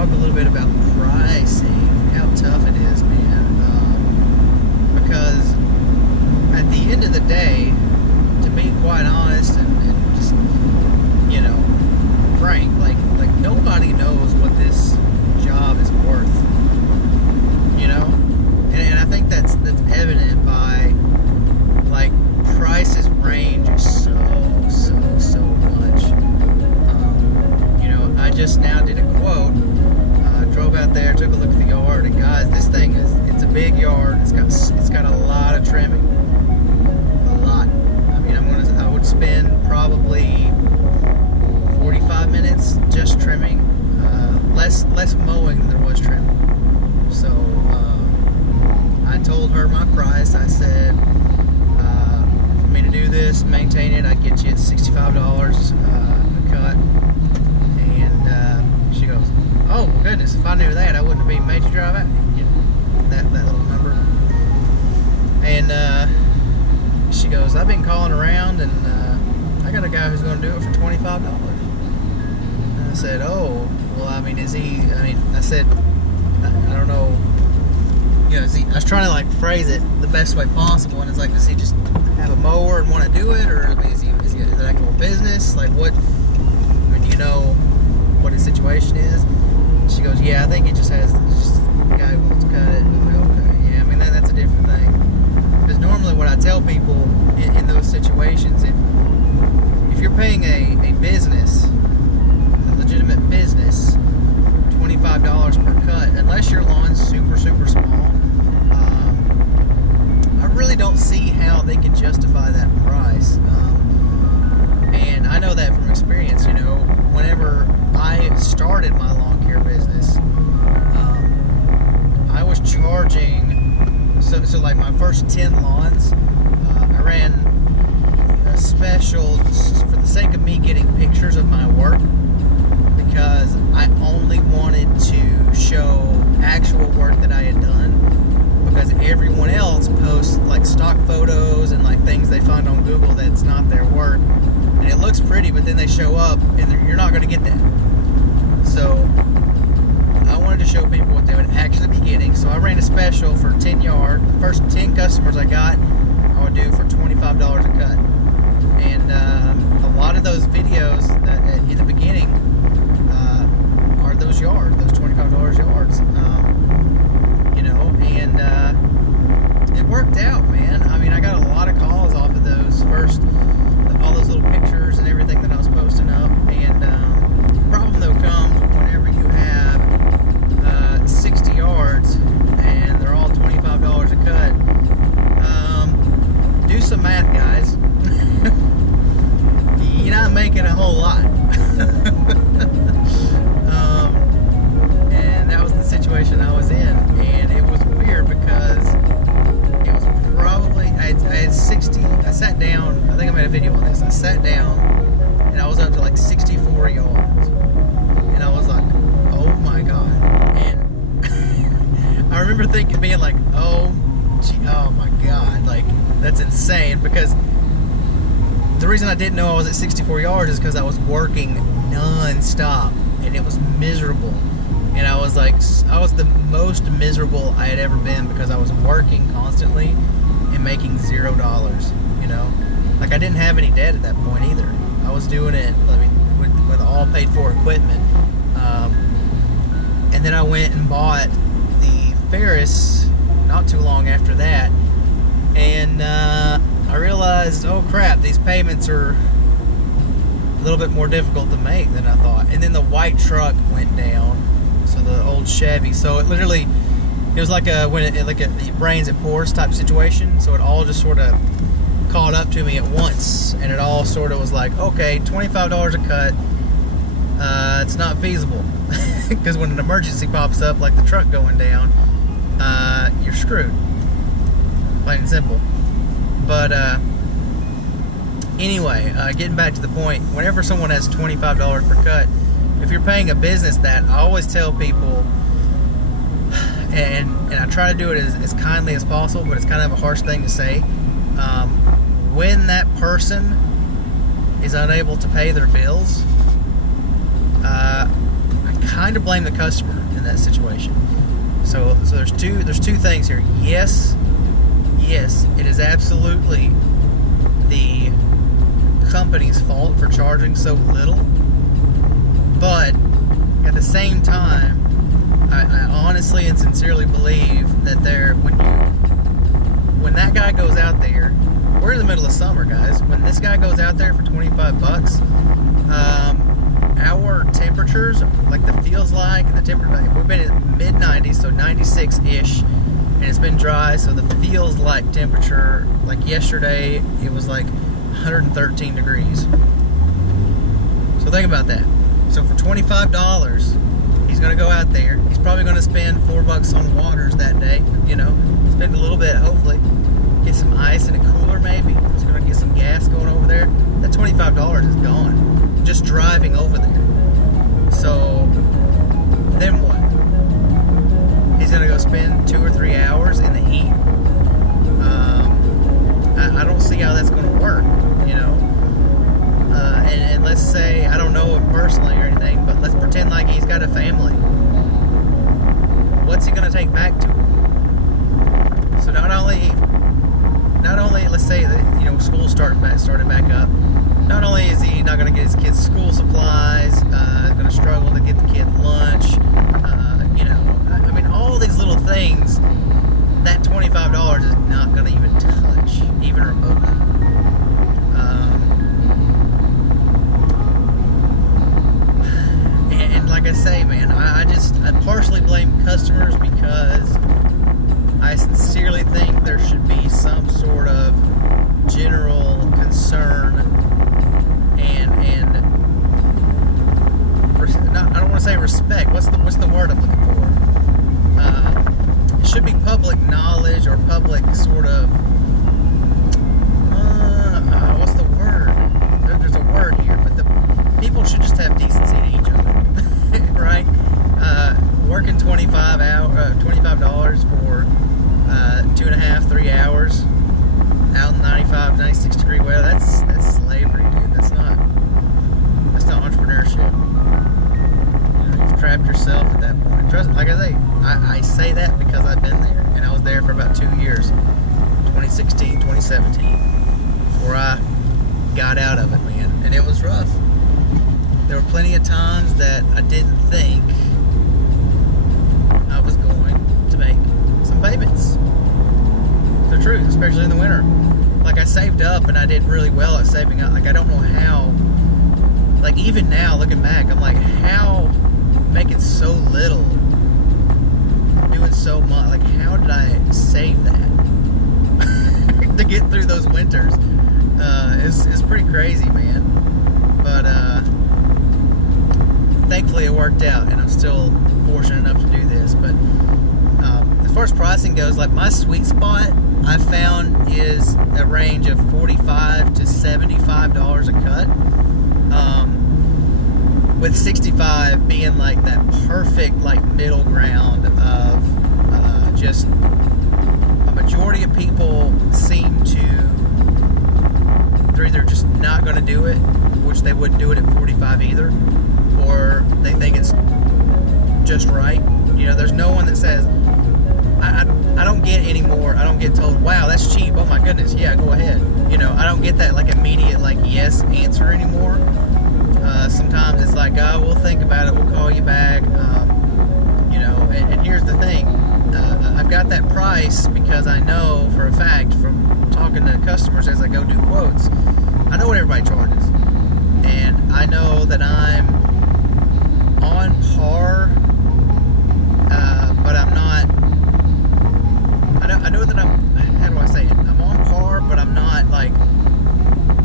talk a little bit about pricing, how tough it is, man. Because at the end of the day, to be quite honest and just, frank, like nobody knows what this job is worth, and I think that's evident by, like, prices range so much. I just now did a quote. Drove out there, took a look at the yard, and guys, this thing it's a big yard. It's got a lot of trimming, a lot. I mean, I would spend probably 45 minutes just trimming, less mowing than there was trimming. So I told her my price. I said, for me to do this, maintain it, I'd get you at $65 a cut. And she goes, "Oh goodness, if I knew that, I wouldn't have made you drive out." That little number. And she goes, "I've been calling around, and I got a guy who's going to do it for $25. And I said, "Oh, well, I mean, is he?" I said, "I don't know. Is he?" I was trying to, like, phrase it the best way possible, and it's like, does he just have a mower and want to do it, or is it actual business? Like, what? I mean, do you know what his situation is?" She goes, "Yeah, I think he just has a guy who wants to cut it." I'm like, okay, yeah, I mean, that's a different thing. Because normally what I tell people in those situations, if you're paying a business, a legitimate business, $25 per cut, unless your lawn's super small, I really don't see how they can justify that price. And I know that from experience. Whenever I started my lawn care business, I was charging, so like my first 10 lawns, I ran a special for the sake of me getting pictures of my work, because I only wanted to show actual work that I had done, because everyone else posts like stock photos and like things they find on Google that's not their work, and it looks pretty, but then they show up and you're not going to get that. So I wanted to show people what they would actually be getting, so I ran a special for 10 yard. The first 10 customers I got, I would do for $25 a cut. And a lot of those videos in the beginning are those yards, those $25 yards. And it worked out, man. I mean, I got a lot of calls off of those first, all those little pictures and everything that I was posting up. And the problem, though, comes whenever you have 60 yards and they're all $25 a cut. Do some math, guys. You're not making a whole lot. And that was the situation I was in, and it was weird because it was probably, I had 60, I sat down, I think I made a video on this, I sat down and I was up to like 64 yards, and I was like, oh my god. And I remember being like, oh my god, like, that's insane, because the reason I didn't know I was at 64 yards is because I was working non-stop, and it was miserable. And I was the most miserable I had ever been, because I was working constantly and making $0, Like, I didn't have any debt at that point either. I was doing it, with all paid for equipment. And then I went and bought the Ferris not too long after that. And I realized, oh crap, these payments are a little bit more difficult to make than I thought. And then the white truck went down, so the old Chevy. So it was like it rains, it pours type situation. So it all just sort of caught up to me at once, and it all sort of was like, okay, $25 a cut. It's not feasible, because when an emergency pops up, like the truck going down, you're screwed. Plain and simple. But anyway, getting back to the point, whenever someone has $25 per cut, if you're paying a business that, I always tell people, and I try to do it as kindly as possible, but it's kind of a harsh thing to say, when that person is unable to pay their bills, I kind of blame the customer in that situation. So there's two things here. Yes, it is absolutely the company's fault for charging so little, but at the same time, I honestly and sincerely believe that when that guy goes out there, we're in the middle of summer, guys. When this guy goes out there for $25, our temperatures, like the feels like the temperature, we've been in mid 90s, so 96-ish, and it's been dry, so the feels like temperature, like yesterday, it was like 113 degrees. So think about that. So for $25, he's going to go out there. He's probably going to spend $4 on waters that day. Spend a little bit, hopefully. Get some ice in a cooler, maybe. He's going to get some gas going over there. That $25 is gone. Just driving over there. So then what? He's going to go spend 2 or 3 hours in the heat. I don't see how that's going to work. And let's say, I don't know him personally or anything, but let's pretend like he's got a family. What's he going to take back to him? So not only let's say that school started back up, not only is he not going to get his kids school supplies, going to struggle to get the kid lunch, I mean, all these little things, that $25 is not going to even touch, even remotely. And like I say, man, I partially blame customers because I sincerely think there should be some sort of general concern and I don't want to say respect. What's the word I'm looking for? It should be public knowledge or public sort of what's the word? There's a word here, but the people should just have decency to each other, right? Working $25 for 2.5, 3 hours out in 95, 96 degree weather. That's slavery, dude. That's not entrepreneurship. You've trapped yourself at that point. Trust, like I say that because I've been there, and I was there for about 2 years, 2016, 2017, before I got out of it, man. And it was rough. There were plenty of times that I didn't think I was going to make some payments. The truth, especially in the winter. Like, I saved up and I did really well at saving up. Like, I don't know how, like, even now looking back, I'm like, how making so little, doing so much, like, how did I save that to get through those winters? It's pretty crazy, man. But thankfully it worked out, and I'm still fortunate enough to do this. But as far as pricing goes, like, my sweet spot I found is a range of $45 to $75 a cut, with 65 being like that perfect like middle ground of just a majority of people seem to, they're either just not going to do it, which they wouldn't do it at 45 either, or they think it's just right. There's no one that says, I don't get anymore. I don't get told, wow, that's cheap. Oh my goodness, yeah, go ahead. I don't get that like immediate like yes answer anymore. Sometimes it's like, oh, we'll think about it. We'll call you back. And here's the thing. I've got that price because I know for a fact from talking to customers as I go do quotes, I know what everybody charges. And I know that I'm on par, but I'm not. I know that how do I say it? I'm on par, but I'm not like,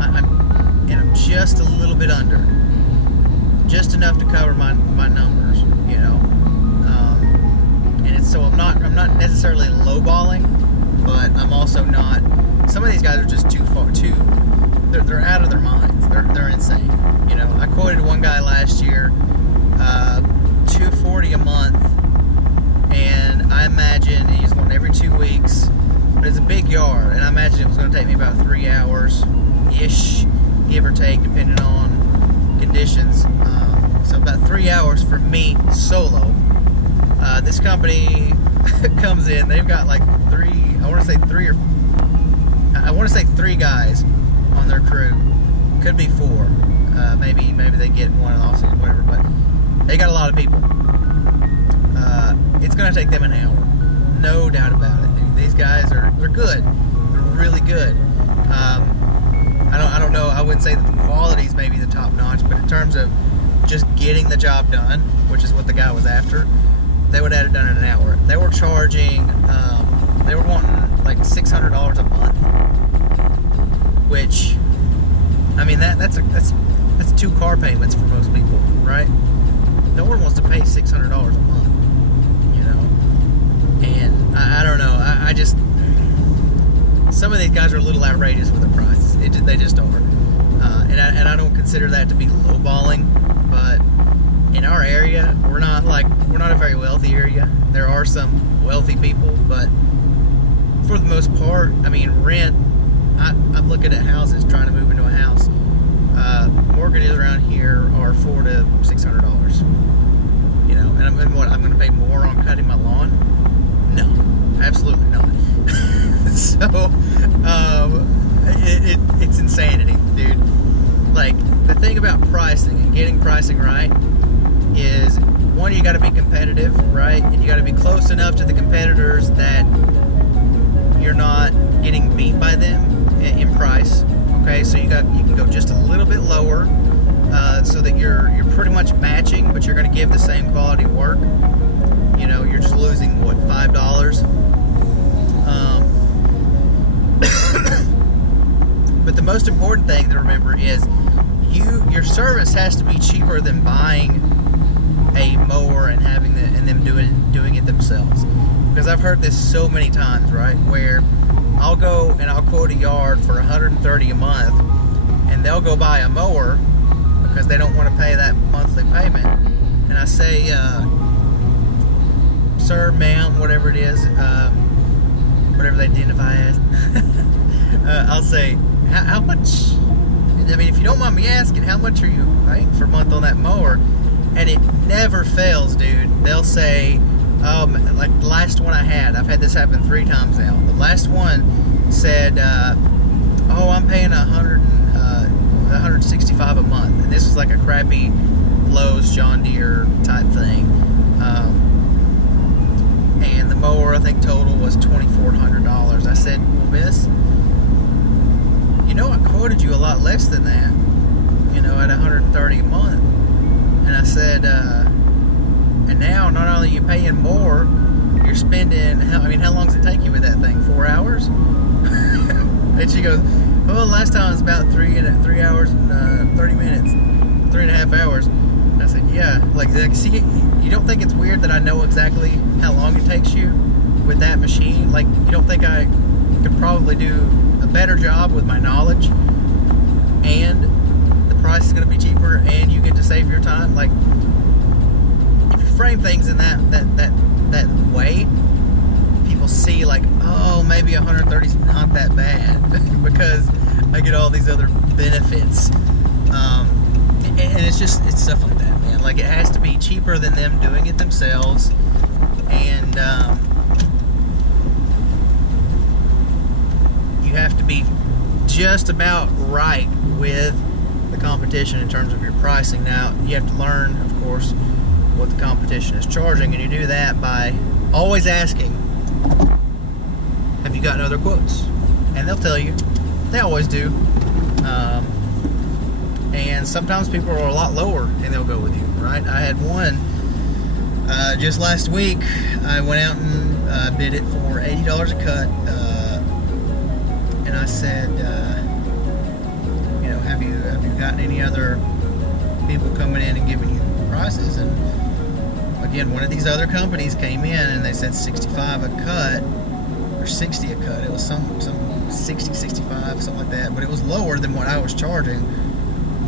I'm just a little bit under. Just enough to cover my numbers, and it's so I'm not necessarily lowballing, but I'm also not. Some of these guys are just too far, they're out of their minds. They're insane. I quoted one guy last year, $240 a month, and I imagine he's going every 2 weeks, but it's a big yard, and I imagine it was going to take me about 3 hours ish, give or take, depending on conditions. So about 3 hours for me solo. This company comes in. They've got like I want to say three guys on their crew. Could be four. Maybe they get one in Austin, whatever. But they got a lot of people. It's gonna take them an hour, no doubt about it. These guys they're good. They're really good. I don't know. I wouldn't say that the quality's maybe the top notch, but in terms of just getting the job done, which is what the guy was after, they would have it done in an hour. They were charging. They were wanting like $600 a month, which, I mean, that's 2 car payments for most people, right? No one wants to pay $600 a month, you know. And I don't know. I just, some of these guys are a little outrageous with the prices. They just are. And I don't consider that to be lowballing, but in our area, we're not a very wealthy area. There are some wealthy people, but for the most part, I mean, rent. I'm looking at houses, trying to move into a house. Mortgages around here are $400 to $600. You know, and I'm going to pay more on cutting my lawn? No, absolutely not. So, it's insanity, dude. Like, the thing about pricing and getting pricing right is, one, you got to be competitive, right? And you got to be close enough to the competitors that you're not getting beat by them in price. Okay, so you can go just a little bit lower, so that you're pretty much matching, but you're going to give the same quality work. You know, you're just losing what, $5. But the most important thing to remember is your service has to be cheaper than buying a mower and having them doing it themselves. Because I've heard this so many times, right? Where I'll go and I'll quote a yard for $130 a month, and they'll go buy a mower because they don't want to pay that monthly payment. And I say, sir, ma'am, whatever it is, whatever they identify as, I'll say, how much? I mean, if you don't mind me asking, how much are you paying per month on that mower? And it never fails, dude. They'll say, like the last one I had, I've had this happen 3 times now. The last one said, oh, I'm paying $165 a month, and this was like a crappy Lowe's John Deere type thing. And the mower, I think total was $2,400. I said, well, miss, you know, I quoted you a lot less than that, you know, at $130 a month. And I said, and now not only are you paying more, you're spending, how long does it take you with that thing? 4 hours? And she goes, well, last time it was about 3 hours and 30 minutes, 3.5 hours. And I said, yeah, like, see, you don't think it's weird that I know exactly how long it takes you with that machine? Like, you don't think I could probably do a better job with my knowledge, and the price is going to be cheaper, and you get to save your time? Like, if you frame things in that way, people see like, oh, maybe 130 is not that bad because I get all these other benefits. And it's stuff like that, man. Like, it has to be cheaper than them doing it themselves, and you have to be just about right with the competition in terms of your pricing. Now, you have to learn, of course, what the competition is charging, and you do that by always asking, have you gotten other quotes? And they'll tell you. They always do. And sometimes people are a lot lower and they'll go with you, right? I had one just last week. I went out and bid it for $80 a cut, and I said, you know, have you gotten any other people coming in and giving you prices? And again, one of these other companies came in and they said $65 a cut or $60 a cut. It was some 60, 65, something like that, but it was lower than what I was charging.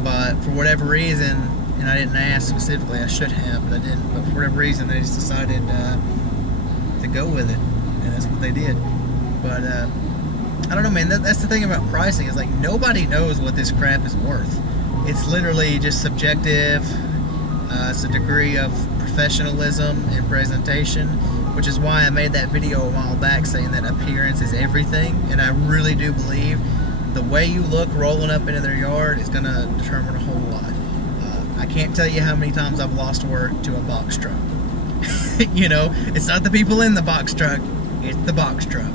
But for whatever reason, and I didn't ask specifically, I should have, but I didn't, but for whatever reason they just decided to go with it, and that's what they did. But I don't know, man, that's the thing about pricing, is like, nobody knows what this crap is worth. It's literally just subjective, It's a degree of professionalism and presentation, which is why I made that video a while back saying that appearance is everything. And I really do believe the way you look rolling up into their yard is going to determine a whole lot. I can't tell you how many times I've lost work to a box truck. You know, it's not the people in the box truck, it's the box truck.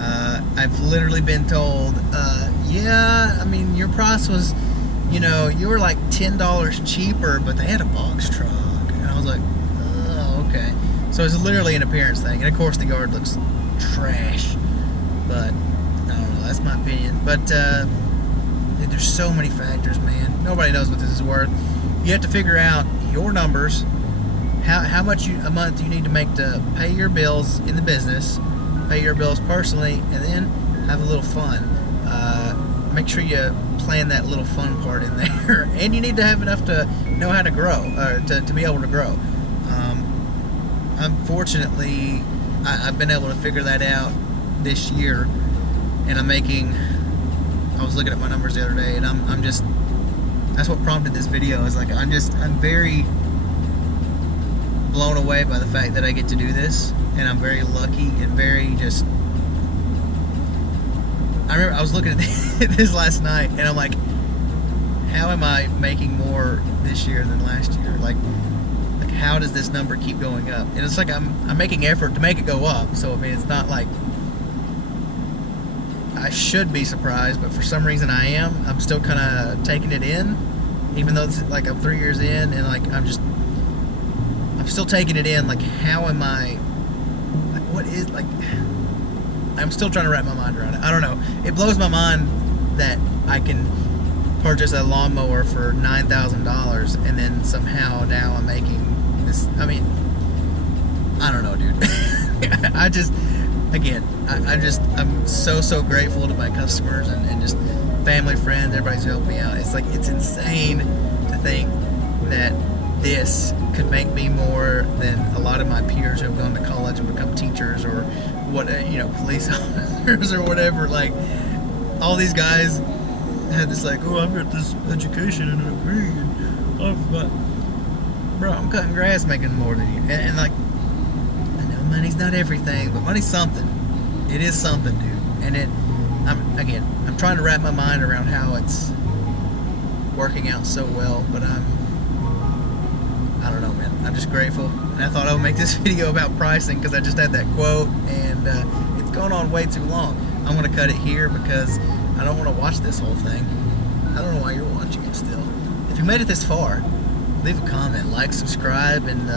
I've literally been told, yeah, I mean, your price was, you know, you were like $10 cheaper, but they had a box truck. And I was like, oh, okay. So it's literally an appearance thing. And of course the yard looks trash. But, I don't know, that's my opinion. But, there's so many factors, man. Nobody knows what this is worth. You have to figure out your numbers, how much a month you need to make to pay your bills in the business, pay your bills personally, and then have a little fun. Make sure you plan that little fun part in there. And you need to have enough to know how to grow, or to be able to grow. Unfortunately, I've been able to figure that out this year, and I was looking at my numbers the other day, and I'm just, that's what prompted this video. Is like, I'm very blown away by the fact that I get to do this, and I'm very lucky and very just. I remember I was looking at this last night, and I'm like, how am I making more this year than last year? Like how does this number keep going up? And it's like I'm making effort to make it go up. So I mean, it's not like I should be surprised, but for some reason I am. I'm still kind of taking it in, even though it's like I'm 3 years in, and like I'm still taking it in. Like, how am I? Like, what is like? I'm still trying to wrap my mind around it. I don't know. It blows my mind that I can purchase a lawnmower for $9,000 and then somehow now I'm making this. I mean, I don't know, dude. I'm so grateful to my customers and just family, friends, everybody's helped me out. It's like, it's insane to think that this could make me more than a lot of my peers who have gone to college and become teachers or what, you know, police officers or whatever. Like, all these guys had this like, oh, I've got this education and a degree, and I've got, bro, I'm cutting grass making more than you. And like, I know money's not everything, but money's something. It is something, dude. And I'm trying to wrap my mind around how it's working out so well, but I don't know, man. I'm just grateful. And I thought I would make this video about pricing because I just had that quote, and it's gone on way too long. I'm going to cut it here because I don't want to watch this whole thing. I don't know why you're watching it still. If you made it this far, leave a comment, like, subscribe, and